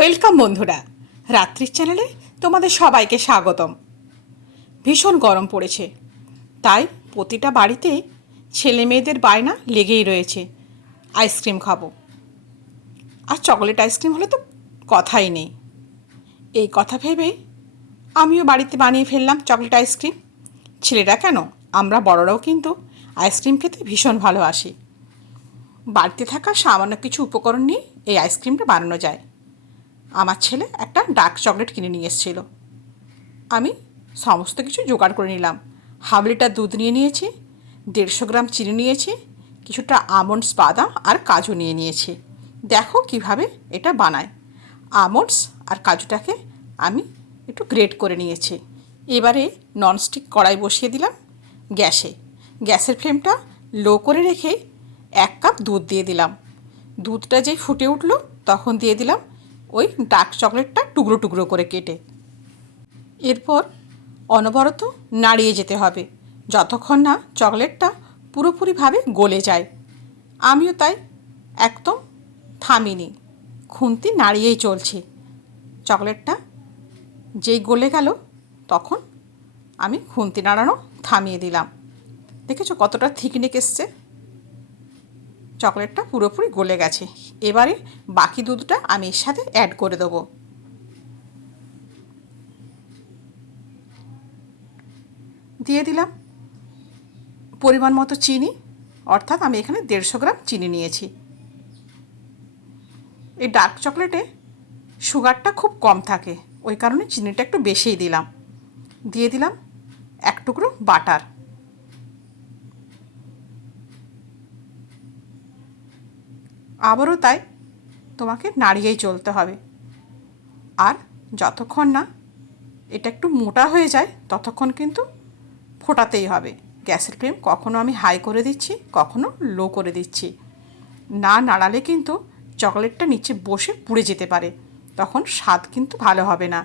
Welcome বন্ধুরা, রাত্রির চ্যানেলে তোমাদের সবাইকে স্বাগতম। ভীষণ গরম পড়েছে, তাই প্রতিটা বাড়িতেই ছেলে মেয়েদের বায়না লেগেই রয়েছে আইসক্রিম খাবো। আর চকোলেট আইসক্রিম হলে তো কথাই নেই। এই কথা ভেবেই আমিও বাড়িতে বানিয়ে ফেললাম চকোলেট আইসক্রিম। ছেলেরা কেন, আমরা বড়রাও কিন্তু আইসক্রিম খেতে ভীষণ ভালোবাসি। বাড়িতে থাকা সামান্য কিছু উপকরণ নিয়ে এই আইসক্রিমটা বানানো যায়। আমার ছেলে একটা ডার্ক চকলেট কিনে নিয়ে এসেছিল। আমি সমস্ত কিছু জোগাড় করে নিলাম। হাফ লিটার দুধ নিয়ে নিয়েছি, 150 গ্রাম চিনি নিয়েছি, কিছুটা আমন্ডস, বাদাম আর কাজু নিয়ে নিয়েছি। দেখো কিভাবে এটা বানায়। আমন্ডস আর কাজুটাকে আমি একটু গ্রেট করে নিয়েছি। এবারে ননস্টিক কড়াই বসিয়ে দিলাম গ্যাসে। গ্যাসের ফ্লেমটা লো করে রেখে 1 কাপ দুধ দিয়ে দিলাম। দুধটা যেই ফুটে উঠলো তখন দিয়ে দিলাম ওই ডার্ক চকলেটটা টুকরো টুকরো করে কেটে। এরপর অনবরত নাড়িয়ে যেতে হবে যতক্ষণ না চকলেটটা পুরোপুরিভাবে গলে যায়। আমিও তাই একদম থামিনি, খুন্তি নাড়িয়েই চলছি। চকলেটটা যেই গলে গেল তখন আমি খুন্তি নাড়ানো থামিয়ে দিলাম। দেখেছো কতটা থিকনেক এসছে? চকলেটটা পুরোপুরি গলে গেছে। এবারে বাকি দুধটা আমি এর সাথে অ্যাড করে দেবো। দিয়ে দিলাম পরিমাণ মতো চিনি, অর্থাৎ আমি এখানে 150 গ্রাম চিনি নিয়েছি। এই ডার্ক চকলেটে সুগারটা খুব কম থাকে, ওই কারণে চিনিটা একটু বেশিই দিলাম। দিয়ে দিলাম 1 টুকরো বাটার। আবারও তাই তোমাকে নাড়িয়েই চলতে হবে। আর যতক্ষণ না এটা একটু মোটা হয়ে যায় ততক্ষণ কিন্তু ফোটাতেই হবে। গ্যাসের ফ্লেম কখনো আমি হাই করে দিচ্ছি, কখনো লো করে দিচ্ছি। না নাড়ালে কিন্তু চকলেটটা নিচে বসে পুড়ে যেতে পারে, তখন স্বাদ কিন্তু ভালো হবে না।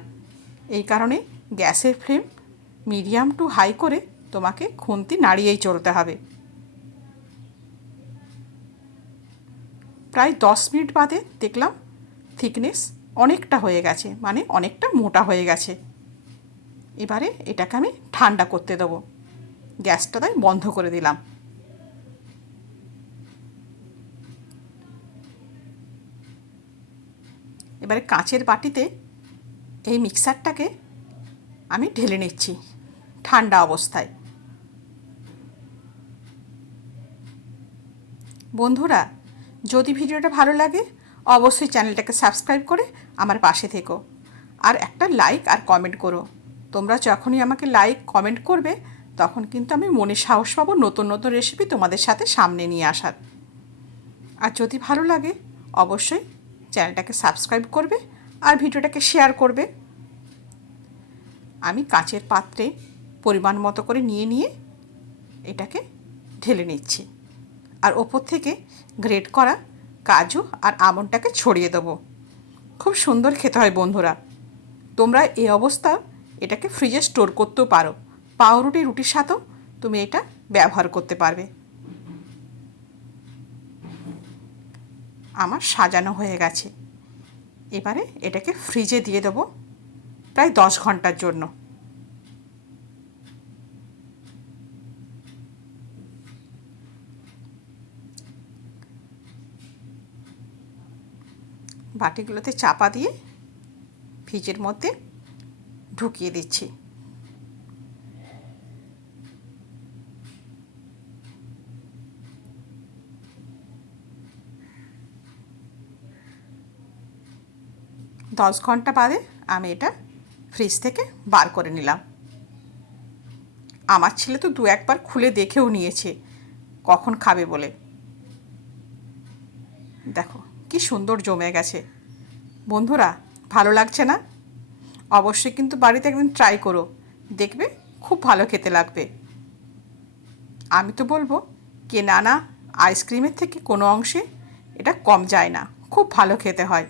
এই কারণে গ্যাসের ফ্লেম মিডিয়াম টু হাই করে তোমাকে খুন্তি নাড়িয়েই চলতে হবে। প্রায় 10 মিনিট বাদে দেখলাম থিকনেস অনেকটা হয়ে গেছে, মানে অনেকটা মোটা হয়ে গেছে। এবারে এটাকে আমি ঠান্ডা করতে দেবো। গ্যাসটা তাই বন্ধ করে দিলাম। এবারে কাঁচের বাটিতে এই মিক্সারটাকে আমি ঢেলে নিচ্ছি ঠান্ডা অবস্থায়। বন্ধুরা, যদি ভিডিওটা ভালো লাগে অবশ্যই চ্যানেলটাকে সাবস্ক্রাইব করে আমার পাশে থেকো, আর একটা লাইক আর কমেন্ট করো। তোমরা যখনই আমাকে লাইক কমেন্ট করবে তখন কিন্তু আমি মনে সাহস পাবো নতুন নতুন রেসিপি তোমাদের সাথে সামনে নিয়ে আসার। আর যদি ভালো লাগে অবশ্যই চ্যানেলটাকে সাবস্ক্রাইব করবে আর ভিডিওটাকে শেয়ার করবে। আমি কাঁচের পাত্রে পরিমাণ মতো করে নিয়ে এটাকে ঢেলে নিচ্ছি, আর ওপর থেকে গ্রেট করা কাজু আর আমন্ডটাকে ছড়িয়ে দেবো। খুব সুন্দর খেতে হয় বন্ধুরা। তোমরা এই অবস্থা এটাকে ফ্রিজে স্টোর করতেও পারো। পাউরুটি রুটির সাথেও তুমি এটা ব্যবহার করতে পারবে। আমার সাজানো হয়ে গেছে। এবারে এটাকে ফ্রিজে দিয়ে দেবো প্রায় 10 ঘন্টার জন্য। বাটিগুলোতে চাপা দিয়ে ফ্রিজের মধ্যে ঢুকিয়ে দিচ্ছি। দশ ঘন্টা বাদে আমি এটা ফ্রিজ থেকে বার করে নিলাম। আমার ছেলে তো 2-1 বার খুলে দেখেও নিয়েছে কখন খাবে বলে। দেখো কি সুন্দর জমে গেছে। বন্ধুরা, ভালো লাগছে না? অবশ্যই কিন্তু বাড়িতে একদিন ট্রাই করো, দেখবে খুব ভালো খেতে লাগবে। আমি তো বলবো কেনা না আইসক্রিমের থেকে কোনো অংশে এটা কম যায় না, খুব ভালো খেতে হয়।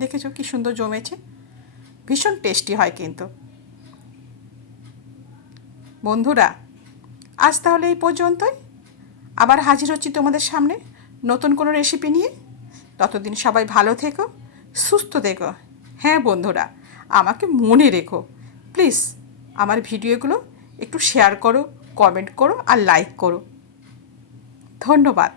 দেখেছো কি সুন্দর জমেছে, ভীষণ টেস্টি হয় কিন্তু। বন্ধুরা, আজ তাহলে এই পর্যন্তই। আবার হাজির হচ্ছি তোমাদের সামনে নতুন কোনো রেসিপি নিয়ে। ততদিন সবাই ভালো থেকো, সুস্থ থেকো। হ্যাঁ বন্ধুরা, আমাকে মনে রেখো প্লিজ। আমার ভিডিওগুলো একটু শেয়ার করো, কমেন্ট করো আর লাইক করো। ধন্যবাদ।